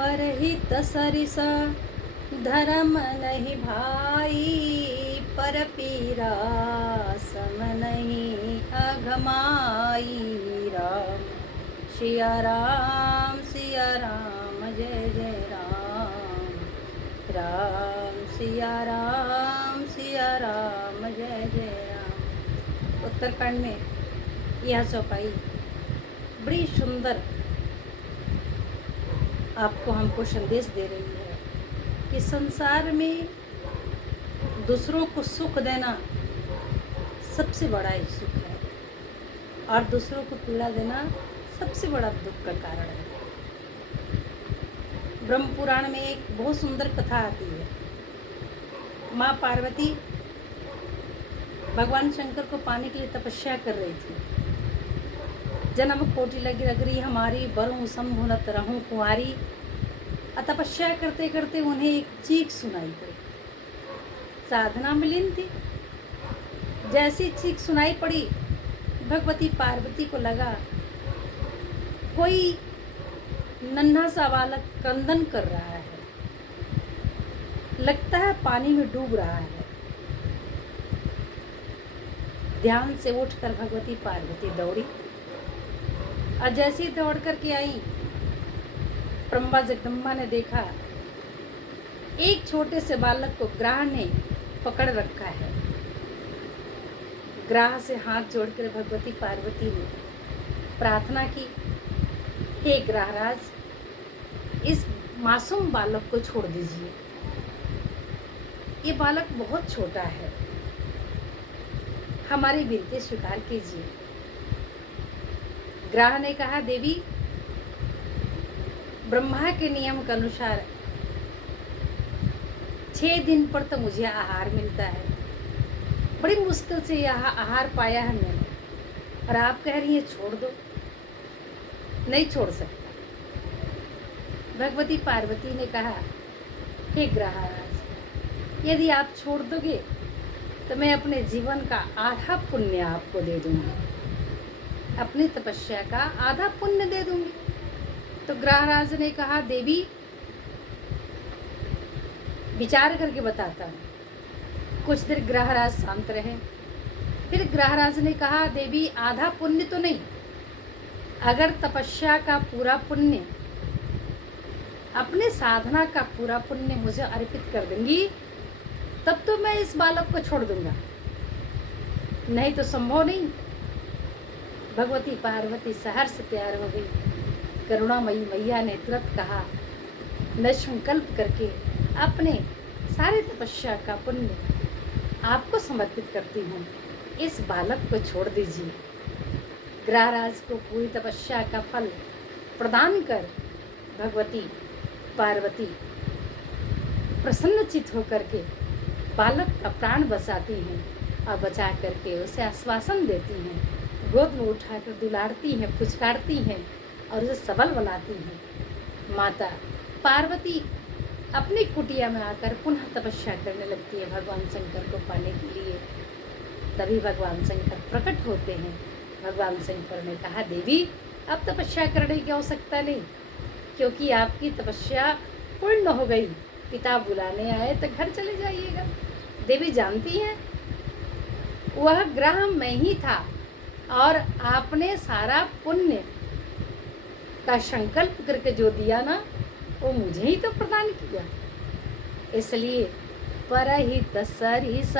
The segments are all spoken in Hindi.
परहित सरिस धर्म नहीं भाई, पर पीरा सम नहीं अघमाई। राम सिया राम जय जय राम। राम सिया राम जय जय राम। उत्तराखंड में यह चौपाई बड़ी सुंदर आपको हमको संदेश दे रही है कि संसार में दूसरों को सुख देना सबसे बड़ा ही सुख है और दूसरों को पीड़ा देना सबसे बड़ा दुख का कारण है। ब्रह्म पुराण में एक बहुत सुंदर कथा आती है। माँ पार्वती भगवान शंकर को पाने के लिए तपस्या कर रही थी। जन्म कोटि लगी रगरी हमारी, बरूं संभुनत रहूं कुंवारी। तपस्या करते करते उन्हें एक चीख सुनाई पड़ी। साधना में लीन थी। जैसी चीख सुनाई पड़ी, भगवती पार्वती को लगा कोई नन्हा सा बालक क्रंदन कर रहा है, लगता है पानी में डूब रहा है। ध्यान से उठकर भगवती पार्वती दौड़ी और जैसे ही दौड़ करके आई, ब्रह्मा जगदम्बा ने देखा एक छोटे से बालक को ग्राह ने पकड़ रखा है। ग्राह से हाथ जोड़कर भगवती पार्वती ने प्रार्थना की, हे ग्रहराज, इस मासूम बालक को छोड़ दीजिए। ये बालक बहुत छोटा है, हमारी विनती स्वीकार कीजिए। ग्राह ने कहा, देवी, ब्रह्मा के नियम के अनुसार 6 दिन पर तो मुझे आहार मिलता है। बड़ी मुश्किल से यह आहार पाया है मैंने, और आप कह रही हैं छोड़ दो। नहीं छोड़ सकता। भगवती पार्वती ने कहा, हे ग्रहराज, यदि आप छोड़ दोगे तो मैं अपने जीवन का आधा पुण्य आपको दे दूंगी, अपनी तपस्या का आधा पुण्य दे दूंगी। तो ग्रहराज ने कहा, देवी, विचार करके बताता हूँ। कुछ देर ग्रहराज शांत रहे। फिर ग्रहराज ने कहा, देवी, आधा पुण्य तो नहीं, अगर तपस्या का पूरा पुण्य, अपने साधना का पूरा पुण्य मुझे अर्पित कर देंगी, तब तो मैं इस बालक को छोड़ दूंगा, नहीं तो संभव नहीं। भगवती पार्वती सहर्ष तैयार हो गई। करुणामयी मैया ने तुरंत कहा, मैं संकल्प करके अपने सारे तपस्या का पुण्य आपको समर्पित करती हूँ, इस बालक को छोड़ दीजिए। ग्रहराज को पूरी तपस्या का फल प्रदान कर भगवती पार्वती प्रसन्नचित होकर के बालक का प्राण बचाती हैं और बचा करके उसे आश्वासन देती हैं, गोद में उठाकर दुलारती हैं, पुचकारती हैं और उसे सबल बनाती हैं। माता पार्वती अपनी कुटिया में आकर पुनः तपस्या करने लगती है भगवान शंकर को पाने के लिए। तभी भगवान शंकर प्रकट होते हैं। भगवान शंकर ने कहा, देवी, अब तपस्या करने की आवश्यकता नहीं, क्योंकि आपकी तपस्या पूर्ण हो गई। पिता बुलाने आए तो घर चले जाइएगा। देवी जानती हैं, वह ग्रह में ही था और आपने सारा पुण्य का संकल्प करके जो दिया ना, वो मुझे ही तो प्रदान किया। इसलिए परहित सरिस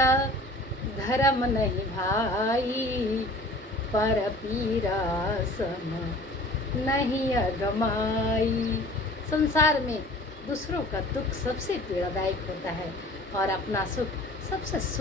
धर्म नहीं भाई, पर पीरा सम नहीं अगमाई। संसार में दूसरों का दुख सबसे पीड़ादायक होता है और अपना सुख सबसे